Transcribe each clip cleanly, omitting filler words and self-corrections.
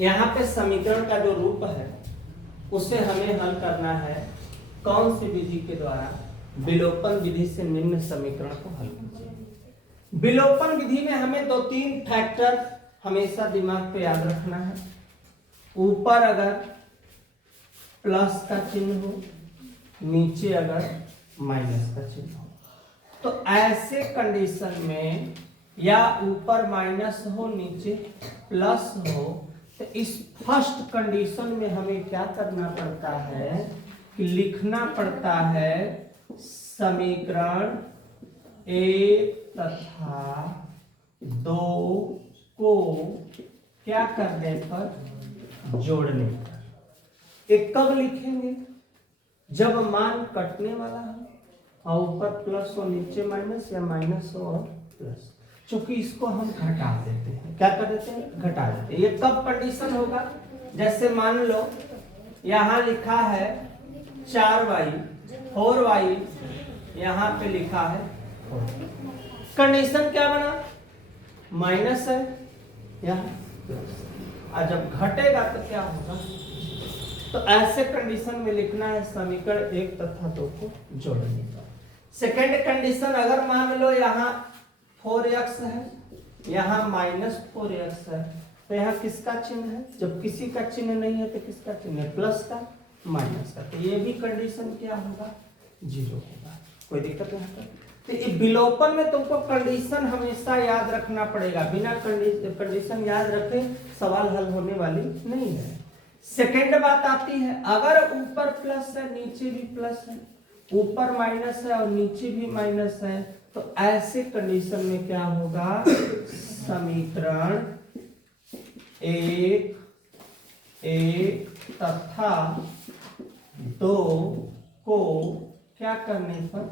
यहाँ पे समीकरण का जो रूप है उसे हमें हल करना है कौन सी विधि के द्वारा? विलोपन विधि से निम्न समीकरण को हल कीजिए। विलोपन विधि में हमें 2-3 फैक्टर हमेशा दिमाग पे याद रखना है। ऊपर अगर प्लस का चिन्ह हो, नीचे अगर माइनस का चिन्ह हो, तो ऐसे कंडीशन में या ऊपर माइनस हो नीचे प्लस हो, तो इस फर्स्ट कंडीशन में हमें क्या करना पड़ता है कि लिखना पड़ता है समीकरण 1 तथा 2 को क्या करने पर? जोड़ने पर। एक कब लिखेंगे? जब मान कटने वाला है और ऊपर प्लस हो नीचे माइनस, या माइनस हो और प्लस। चूंकि इसको हम घटा देते हैं, क्या कर देते हैं? घटा देते हैं। ये कब कंडीशन होगा? जैसे मान लो यहां लिखा है 4y, 4y यहां पे लिखा है 4। कंडीशन क्या बना? माइनस है यहां प्लस, और जब घटेगा तो क्या होगा? तो ऐसे कंडीशन में लिखना है समीकरण 1 तथा 2 को जोड़ने का। सेकेंड कंडीशन, अगर मान लो यहाँ 4x है, यहाँ -4x है, तो यहाँ किसका चिन्ह है? जब किसी का चिन्ह नहीं है तो किसका चिन्ह है? प्लस का, माइनस का। तो ये भी कंडीशन क्या होगा? 0 होगा। कोई दिक्कत नहीं है। तो ये विलोपन में तुमको कंडीशन हमेशा याद रखना पड़ेगा। बिना कंडीशन याद रखे सवाल हल होने वाली नहीं है। सेकेंड बात आती है, अगर ऊपर प्लस है नीचे भी प्लस है, ऊपर माइनस है और नीचे भी माइनस है, तो ऐसे कंडीशन में क्या होगा? समीकरण 1 तथा 2 को क्या करने पर?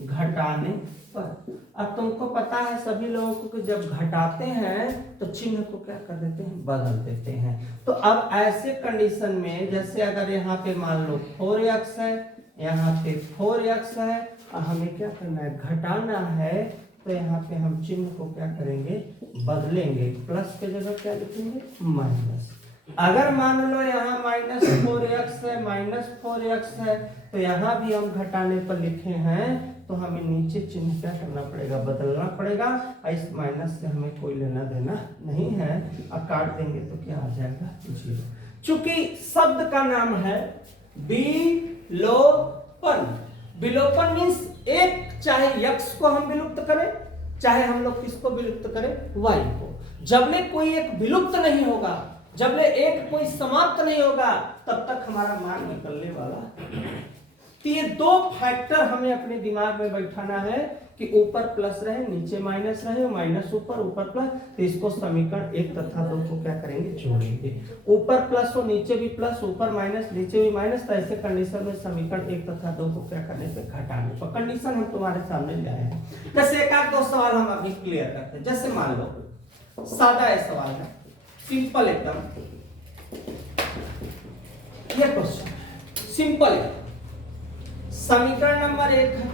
घटाने पर। अब तुमको पता है सभी लोगों को कि जब घटाते हैं तो चिन्ह को क्या कर देते हैं? बदल देते हैं। तो अब ऐसे कंडीशन में जैसे अगर यहाँ पे मान लो 4x है, यहाँ पे 4x है, और हमें क्या करना है? घटाना है। तो यहाँ पे हम चिन्ह को क्या करेंगे? बदलेंगे। प्लस के जगह क्या लिखेंगे? माइनस। अगर मान लो यहाँ -4x है, -4x है, तो यहाँ भी हम घटाने पर लिखे हैं, तो हमें नीचे चिन्ह क्या करना पड़ेगा? बदलना पड़ेगा। इस माइनस से हमें कोई लेना देना नहीं है। अब काट देंगे तो क्या आ जाएगा? 0। चूंकि शब्द का नाम है विलोपन। विलोपन मीन्स एक, चाहे x को हम विलुप्त करें, चाहे हम लोग किसको विलुप्त करें? y को। जबले कोई एक विलुप्त नहीं होगा, जबले एक कोई समाप्त नहीं होगा, तब तक हमारा मान निकलने वाला। तो ये 2 फैक्टर हमें अपने दिमाग में बैठाना है कि ऊपर प्लस रहे, नीचे माइनस रहे, माइनस ऊपर प्लस। तो इसको समीकरण 1 तथा 2 को क्या करेंगे? जोड़ेंगे। ऊपर प्लस हो, नीचे भी प्लस, ऊपर माइनस, नीचे भी माइनस। तो ऐसे कंडीशन में समीकरण 1 तथा 2 को क्या करने पे? घटाने पर। कंडीशन हम तुम्हारे सामने ले आए हैं। जैसे एक आध 2 सवाल हम अभी क्लियर करते हैं। जैसे मान लो सादा है सवाल है, सिंपल एकदम। ये क्वेश्चन सिंपल है। समीकरण नंबर 1 है,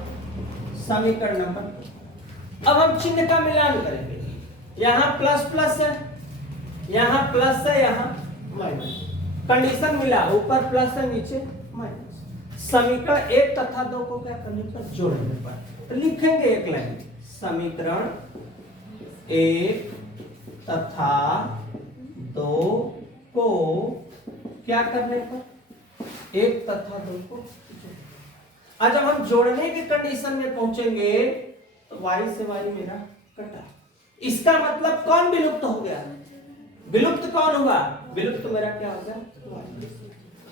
समीकरण नंबर। अब हम चिन्ह का मिलान करेंगे। यहां प्लस प्लस है, यहां प्लस है, यहां माइनस। कंडीशन मिला, ऊपर प्लस है नीचे माइनस। समीकरण 1 तथा 2 को क्या करने पर? जोड़ने पर। तो लिखेंगे एक लाइन, समीकरण 1 तथा 2 को क्या करने पर? 1 तथा 2 को। आज जब हम जोड़ने की कंडीशन में पहुंचेंगे तो y से y मेरा कटा। इसका मतलब कौन विलुप्त हो गया? विलुप्त कौन हुआ? विलुप्त मेरा क्या हो गया?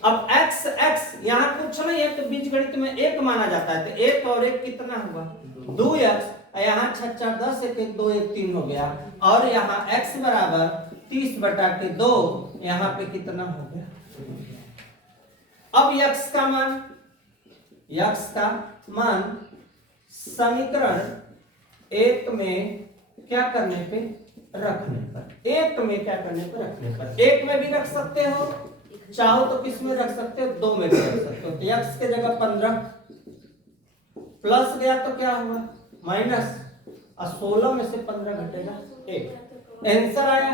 अब x x यहां कुछ नहीं है तो बीजगणित में 1 माना जाता है। तो 1 और 1 कितना हुआ? 2x। यहाँ 6 4 10 1 2 1 3 हो गया। और यहाँ x बराबर 30/2, यहाँ पे कितना हो गया? अब x का मान समीकरण 1 में क्या करने पे? रखने पर। 1 में क्या करने पर? रखने पर। 1 में भी रख सकते हो, चाहो तो किस में रख सकते हो? 2 में भी रख सकते हो। तो x के जगह 15 प्लस गया तो क्या हुआ? माइनस, और 16 में से 15 घटेगा 1। आंसर आया।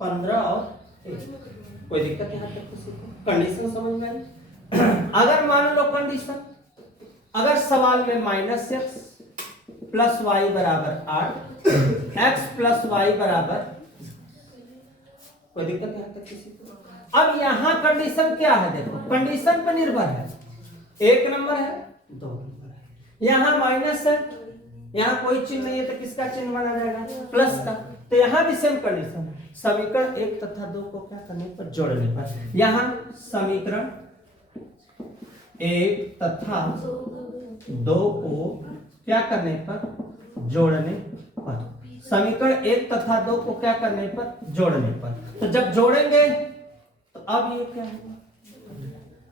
15 और 1। कोई दिक्कत यहाँ तक किसी को? कंडीशन समझ में आई? अगर मान लो कंडीशन, अगर सवाल में -x प्लस वाई बराबर 8, x प्लस वाई बराबर, कोई दिक्कत यहाँ तक किसी को? अब यहाँ कंडीशन क्या है? देखो कंडीशन पर निर्भर है, 1 नंबर है 2 नंबर है, यहाँ माइनस है, यहाँ कोई चिन्ह नहीं है तो किसका चिन्ह बना जाएगा? प्लस का। तो यहाँ भी सेम कंडीशन है, समीकरण 1 तथा 2 को क्या करने पर? जोड़ने पर। यहाँ समीकरण 1 तथा 2 को क्या करने पर? जोड़ने पर। समीकरण 1 तथा 2 को क्या करने पर? जोड़ने पर। तो जब जोड़ेंगे तो अब ये क्या होगा?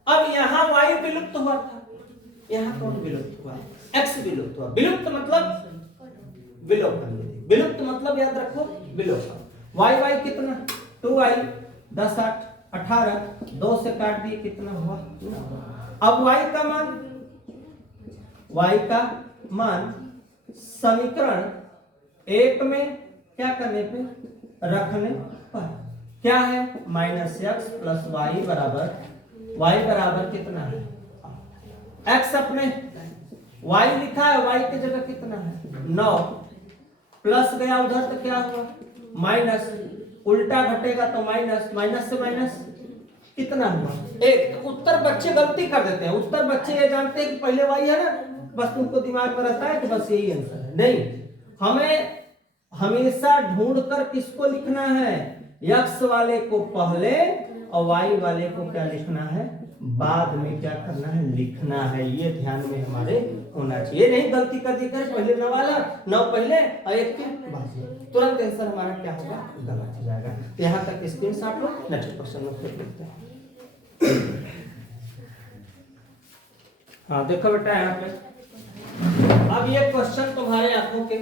अब यहाँ y विलुप्त हुआ था, यहाँ कौन विलुप्त हुआ? x विलुप्त हुआ। विलुप्त मतलब विलोपन। विलुप्त मतलब याद रखो विलोपन। y कितना? 2y 10 8 18, 2 से काट दिए कितना हुआ? अब y का मान समीकरण 1 में क्या करने पे? रखने पर। क्या है? -x प्लस y बराबर कितना है? x अपने y लिखा है, y की जगह कितना है? 9, प्लस गया उधर तो क्या हुआ? माइनस, उल्टा घटेगा तो माइनस, माइनस से माइनस कितना हुआ? 1। तो उत्तर बच्चे गलती कर देते हैं, उत्तर बच्चे ये जानते हैं कि पहले y है ना, बस उनको दिमाग में रहता है कि बस यही आंसर है। नहीं, हमें हमेशा ढूंढकर किसको लिखना है? x वाले को पहले और y वाले को क्या लिखना है? बाद में क्या करना है? लिखना है। ये ध्यान में हमारे होना चाहिए। नहीं गलती कर दी कर पहले 9 वाला 9 पहले और 1 के बाद, तुरंत आंसर हमारा क्या होगा? गलत हो जाएगा। यहाँ तक स्क्रीनशॉट लो, नेक्स्ट क्वेश्चन में फिर देखते हैं। हाँ देखो बेटा यहाँ पे, अब ये क्वेश्चन तुम्हारे आंखों के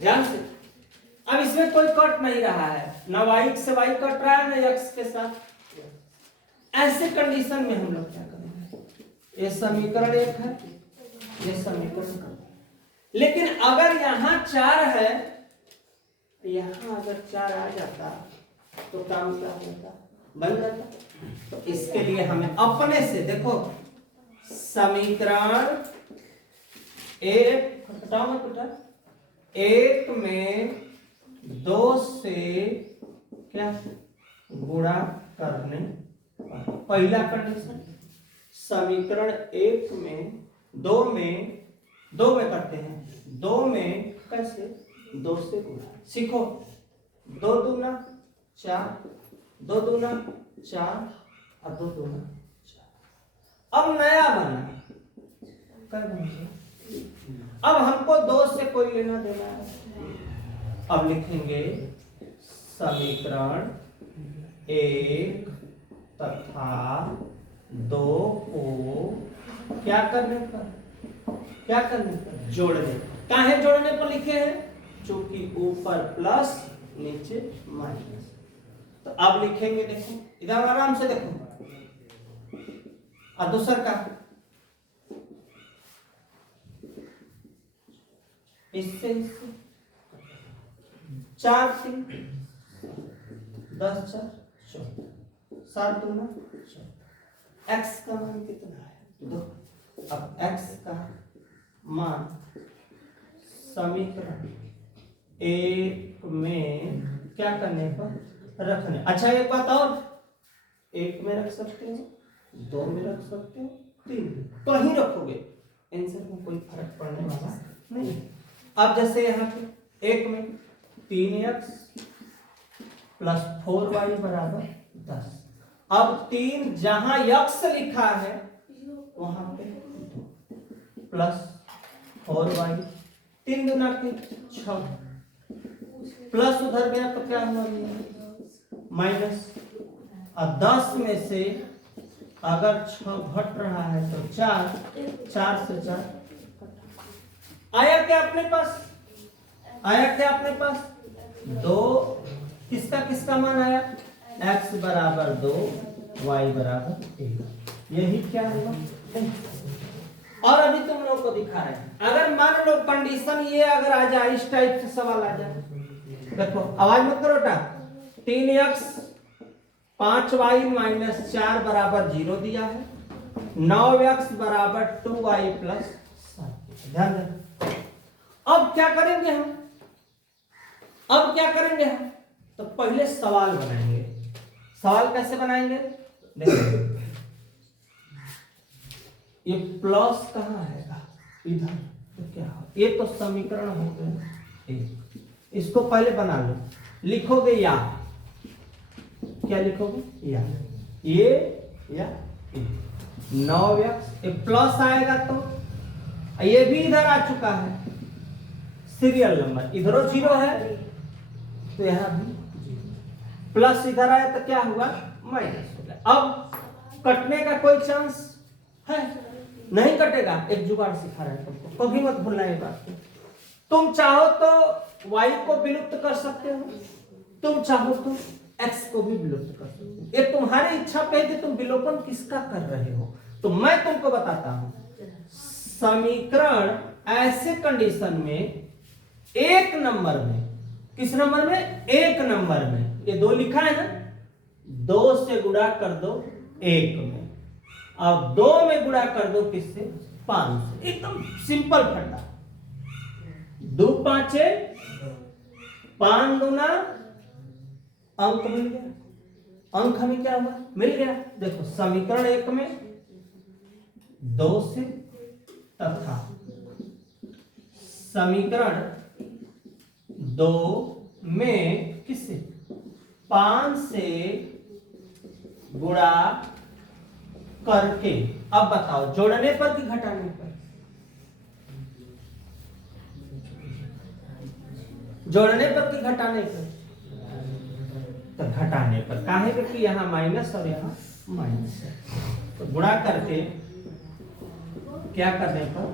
ध्यान से, अब इसमें कोई कट नहीं रहा है, ना y से y कट रहा है ना x के साथ। ऐसे कंडीशन में हम लोग क्या करेंगे? ये समीकरण 1 है, ये समीकरण, लेकिन अगर यहाँ 4 है, यहाँ अगर 4 आ जाता तो काम क्या होता? बन जाता। तो इसके लिए हमें अपने से देखो, समीकरण 1 में 2 से क्या गुणा करने, पहला कंडीशन समीकरण 1 में 2 में करते हैं, 2 में कैसे? 2 से गुणा। सीखो, 2 दूना 4, 2 दूना 4 और 2 दूना 4। अब नया बना कर देंगे। अब हमको 2 से कोई लेना देना है। अब लिखेंगे समीकरण 1 तथा 2 को क्या करने पर? जोड़ने। काहे जोड़ने पर लिखे हैं? चूंकि ऊपर प्लस नीचे माइनस। तो अब लिखेंगे, देखो इधर आराम से देखो, और दूसर का इससे 4 3 10 4 14, 7 दूना 14। x का मान कितना है? 2। अब x का मान समीकरण 1 में क्या करने पर? रखने। अच्छा एक बात और, 1 में रख सकते हो, 2 में रख सकते हो, 3 में, कहीं रखोगे आंसर में कोई फर्क पड़ने वाला नहीं। अब जैसे यहाँ पे 1 में 3x प्लस 4y बराबर 10। अब 3 जहां x लिखा है वहां पे 2 प्लस 4y, 3 दूना के 6, प्लस उधर गया तो क्या हुआ? माइनस। और 10 में से अगर 6 घट रहा है तो 4 से 4 आया क्या अपने पास? 2 किसका मान आया? x बराबर 2 y बराबर 1। यही क्या हुआ? और अभी तुम लोग को दिखा रहे हैं, अगर मान लो कंडीशन ये अगर आ जाए, इस टाइप से सवाल आ जाए, देखो आवाज मत करो बेटा, 3x 5y माइनस 4 बराबर 0 दिया है, 9x बराबर 2y प्लस 7। ध्यान देना। अब क्या करेंगे हम, तो पहले सवाल बनाएंगे। सवाल कैसे बनाएंगे, देखो ये प्लस कहाँ आएगा, इधर, तो क्या ये तो समीकरण हो गया। इसको पहले बना लो, लिखोगे या, क्या लिखोगे, या ये या 9x प्लस आएगा तो ये भी इधर आ चुका है, सीरियल नंबर इधरों 0 है तो यहां भी प्लस इधर आया तो क्या हुआ, माइनस हो गया। अब कटने का कोई चांस है, नहीं कटेगा। एक जुगाड़ सिखा रहे हैं तुमको, कभी मत भूलना ये बात को। तुम चाहो तो y को विलुप्त कर सकते हो, तुम चाहो तो x को भी विलुप्त कर सकते हो। ये तुम्हारी इच्छा पे कि तुम विलोपन किसका कर रहे हो। तो मैं तुमको बताता हूं, समीकरण ऐसे कंडीशन में एक नंबर में, किस नंबर में, एक नंबर में, ये 2 लिखा है ना, 2 से गुणा कर दो 1 में, अब 2 में गुणा कर दो किससे, 5 से। एकदम सिंपल फंडा। 2 5 5 दूना, अंक मिल गया। अंक हमें क्या हुआ, मिल गया। देखो समीकरण 1 में 2 से तथा समीकरण 2 में किससे, 5 से गुणा करके। अब बताओ जोड़ने पर कि घटाने पर, जोड़ने पर कि घटाने पर, तो घटाने पर। काहे कि यहां माइनस और यहां माइनस है, तो गुणा करके क्या करने पर।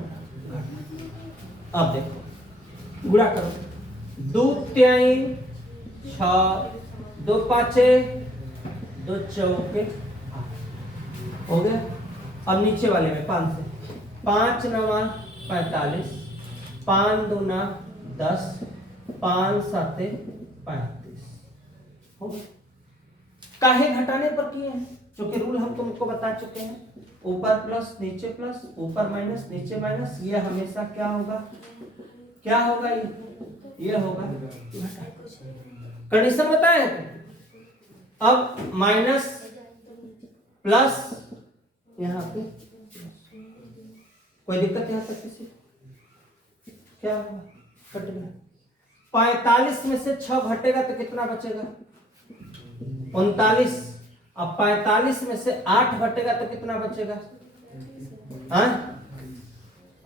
अब देखो गुणा करो, 2 3 6, 2 5 2 4 हो गया। अब नीचे वाले में 5 से, 5 9 45, 5 2 10, 5 7 35। हो गया। काहे घटाने पर किए हैं, क्योंकि रूल हम तुमको बता चुके हैं, ऊपर प्लस नीचे प्लस, ऊपर माइनस नीचे माइनस, ये हमेशा क्या होगा, क्या होगा, ये होगा। कंडीशन बताए। अब माइनस प्लस, यहां पे कोई दिक्कत यहां तक किसी, क्या होगा, कट गया। 45 में से 6 घटेगा तो कितना बचेगा, 39। अब 45 में से 8 घटेगा तो कितना बचेगा,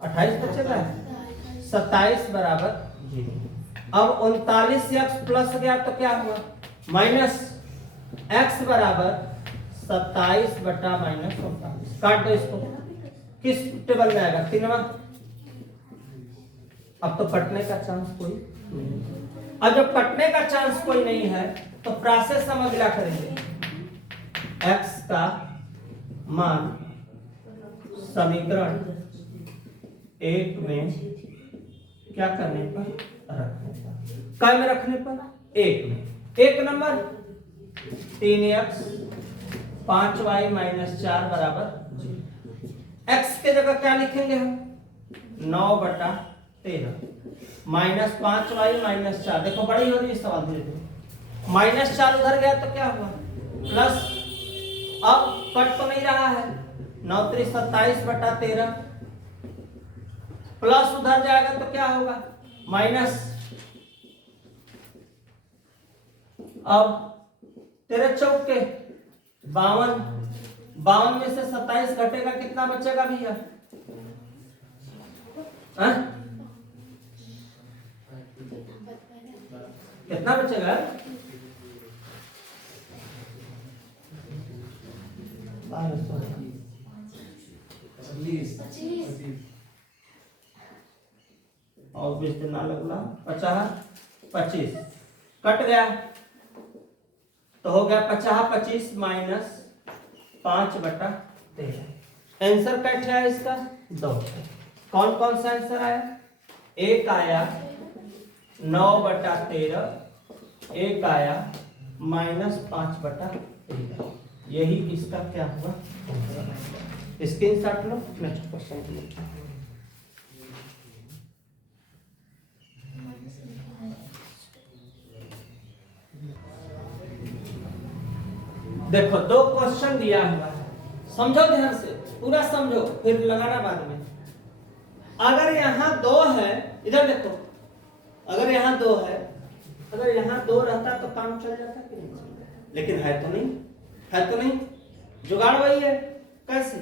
28 बचेगा, 27 बराबर 0। अब 39 x प्लस गया तो क्या हुआ, माइनस x बराबर 27 बटा माइनस 39। काट दो इसको, किस टेबल में आएगा, 3वां। अब तो कटने का चांस कोई नहीं। अब जब कटने का चांस कोई नहीं है तो प्रोसेस हम अगला करेंगे। x का मान समीकरण 1 में क्या करने पर, रखने पर। काय में रखने पर, 1 में। 1 नंबर 3x 5y माइनस 4 बराबर 0। x के जगह क्या लिखेंगे हम, 9 बटा 13 माइनस 5y माइनस 4। देखो बड़ी हो रही है सवाल धीरे धीरे। माइनस 4 उधर गया तो क्या हुआ, प्लस। अब कट तो नहीं रहा है, 9 3 27 बटा 13, प्लस उधर जाएगा तो क्या होगा, माइनस। अब 13 चौके 52, 52 में से 27 घटेगा कितना बचेगा भैया, कितना बचेगा, 25 और 20 दिन ना लगला, 50 25 कट गया तो हो गया 50 25 माइनस 5 बटा 13। आंसर क्या है इसका, 2। कौन कौन सा आंसर आया, एक आया 9 बटा 13, एक आया -5/13। यही इसका क्या हुआ, स्क्रीनशॉट लो, नेक्स्ट क्वेश्चन के लिए। देखो 2 क्वेश्चन दिया हुआ है, समझो ध्यान से, पूरा समझो, फिर लगाना बाद में। अगर यहाँ 2 है, इधर देखो, अगर यहाँ 2 है, अगर यहाँ 2 रहता तो काम चल जाता कि नहीं, लेकिन है तो नहीं, है तो नहीं, जुगाड़ वही है। कैसे?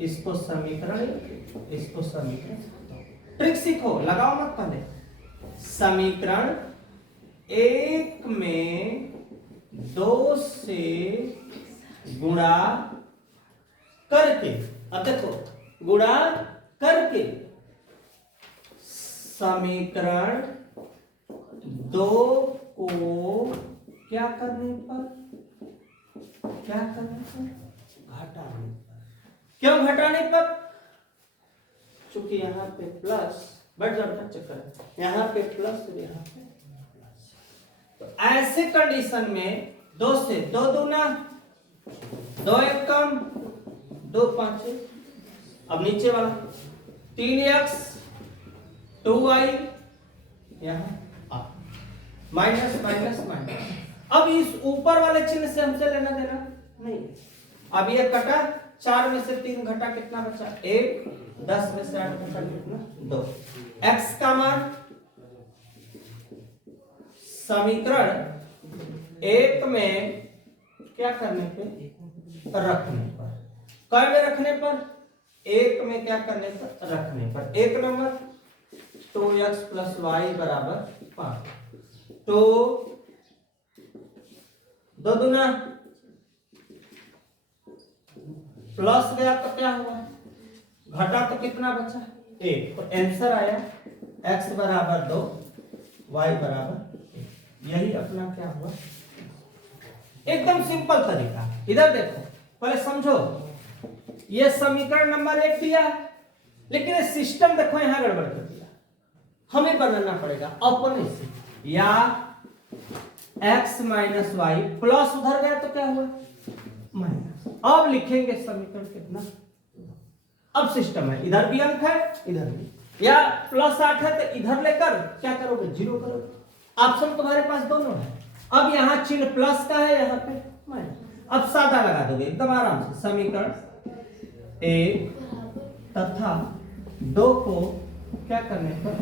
इसको समीकरण, इसको समीकरण, ट्रिक सीखो, लगाओ मत पहले। समीकरण 1 में 2 से गुणा करके, अब देखो गुणा करके समीकरण 2 को क्या करने पर, क्या करने पर, घटाने पर। क्यों घटाने पर? चूंकि यहाँ पे प्लस, बढ़ जाता चक्कर, यहाँ पे प्लस और यहाँ पे प्लस, तो ऐसे कंडीशन में 2 से 2 दूना, 2 1 कम, 2 5। अब नीचे वाला 3x 2y यहाँ माइनस माइनस माइनस। अब इस ऊपर वाले चिन्ह से हमसे लेना देना नहीं। अब ये कटा, 4 में से 3 घटा, कितना बचा 1, 10 में से 8 घटा कितना 2। x का मान समीकरण 1 में क्या करने पे, रखने पर। कै में रखने पर? 1 में क्या करने पर, रखने पर। 1 नंबर 2x + y = 5, तो 2 दूना प्लस गया तो क्या हुआ, घटा तो कितना बचा 1, तो आंसर आया x = 2 y = 1। यही अपना क्या हुआ, एकदम सिंपल तरीका। इधर देखो, पहले समझो, ये समीकरण नंबर 1 दिया है, लेकिन ये सिस्टम देखो यहां गड़बड़ कर दिया, हमें बनाना पड़ेगा अपने से। या x - y प्लस उधर गया तो क्या हुआ माइनस। अब लिखेंगे समीकरण कितना, अब सिस्टम है, इधर भी अंक है इधर भी, या +8 है तो इधर लेकर क्या करोगे 0 करोगे। ऑप्शन तुम्हारे पास दोनों है। अब यहाँ चिन्ह प्लस का है, यहाँ पे माइनस। अब सादा लगा दोगे एकदम आराम से। समीकरण 1 तथा 2 को क्या करने पर,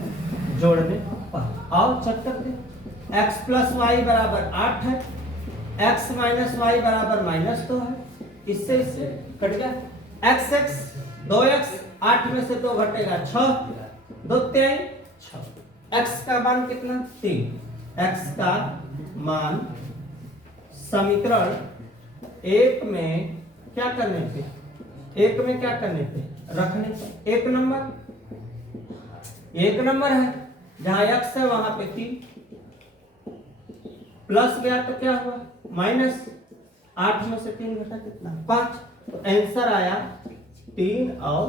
जोड़ने पर। आओ चेक करते हैं। x + y = 8 है, x - y = -2 है, इससे इससे कट गया। x 2x, 8 में से 2 घटेगा 6, 2 3 6। x का मान कितना 3, x का मान समीकरण 1 में क्या करने पे, 1 में क्या करने पे, रखने पे। 1 नंबर है, जहां x है वहां पे 3, प्लस गया तो क्या हुआ माइनस, 8 में से 3 घटा कितना 5, तो आंसर आया 3 और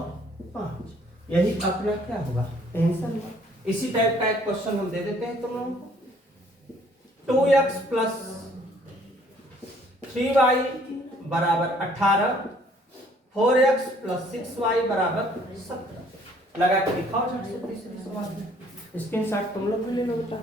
5। यही अपना क्या होगा आंसर। इसी टाइप का एक क्वेश्चन हम दे देते हैं तुम लोगों को। 2x + 3y = 18, 4x + 6y = 17। लगा के दिखाओ झट से तीसरे सवाल में। स्क्रीनशॉट तुम लोग भी ले लो बेटा।